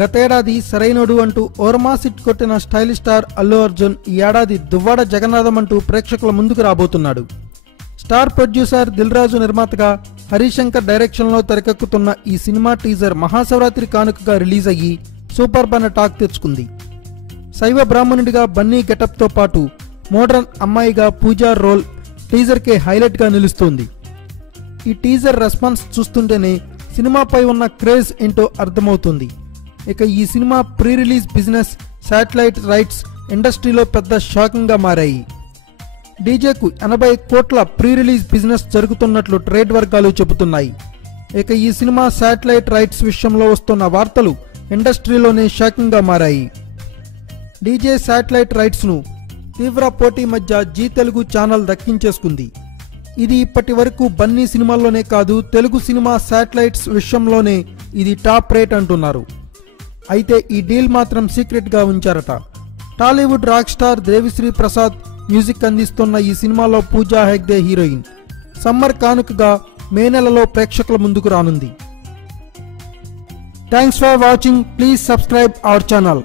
గతేడాది సరైనోడు అంటూ ఓర్మాసిట్ కొట్టిన స్టైలిష్ స్టార్ అల్లు అర్జున్ ఈ ఏడాది దువ్వాడ జగన్నాథం అంటూ ప్రేక్షకుల ముందుకు రాబోతున్నాడు. స్టార్ ప్రొడ్యూసర్ దిల్ రాజు నిర్మాతగా హరిశంకర్ డైరెక్షన్లో తెరకెక్కుతున్న ఈ సినిమా టీజర్ మహాశివరాత్రి కానుకగా రిలీజ్ అయ్యి సూపర్ అనే టాక్ తెచ్చుకుంది. శైవ బ్రాహ్మణుడిగా బన్నీ గెటప్తో పాటు మోడ్రన్ అమ్మాయిగా పూజా రోల్ టీజర్కే హైలైట్గా నిలుస్తోంది. ఈ టీజర్ రెస్పాన్స్ చూస్తుంటేనే సినిమాపై ఉన్న క్రేజ్ ఏంటో అర్థమవుతుంది. ఇక ఈ cinema pre release business, satellite rights ఇండస్ట్రీలో పెద్ద షాకింగ్గా మారాయి. డీజేకు 80 కోట్ల ప్రీ రిలీజ్ బిజినెస్ జరుగుతున్నట్లు ట్రేడ్ వర్గాలు చెబుతున్నాయి. ఇక ఈ సినిమా శాటిలైట్ రైట్స్ విషయంలో వస్తున్న వార్తలు ఇండస్ట్రీలోనే షాకింగ్గా మారాయి. డీజే శాటిలైట్ రైట్స్ను తీవ్ర పోటీ మధ్య జీ తెలుగు ఛానల్ దక్కించేసుకుంది. ఇది ఇప్పటి వరకు బన్నీ సినిమాల్లోనే కాదు, తెలుగు సినిమా శాటిలైట్స్ విషయంలోనే ఇది టాప్ రేట్ అంటున్నారు. అయితే ఈ డీల్ మాత్రం సీక్రెట్గా ఉంచారట. Tollywood rock star Devi Sri Prasad music అందిస్తున్న ఈ సినిమాలో పూజా హెగ్డే హీరోయిన్. సమ్మర్ కానుకగా మే నెలలో ప్రేక్షకుల ముందుకు రానుంది. Thanks for watching. Please subscribe our channel.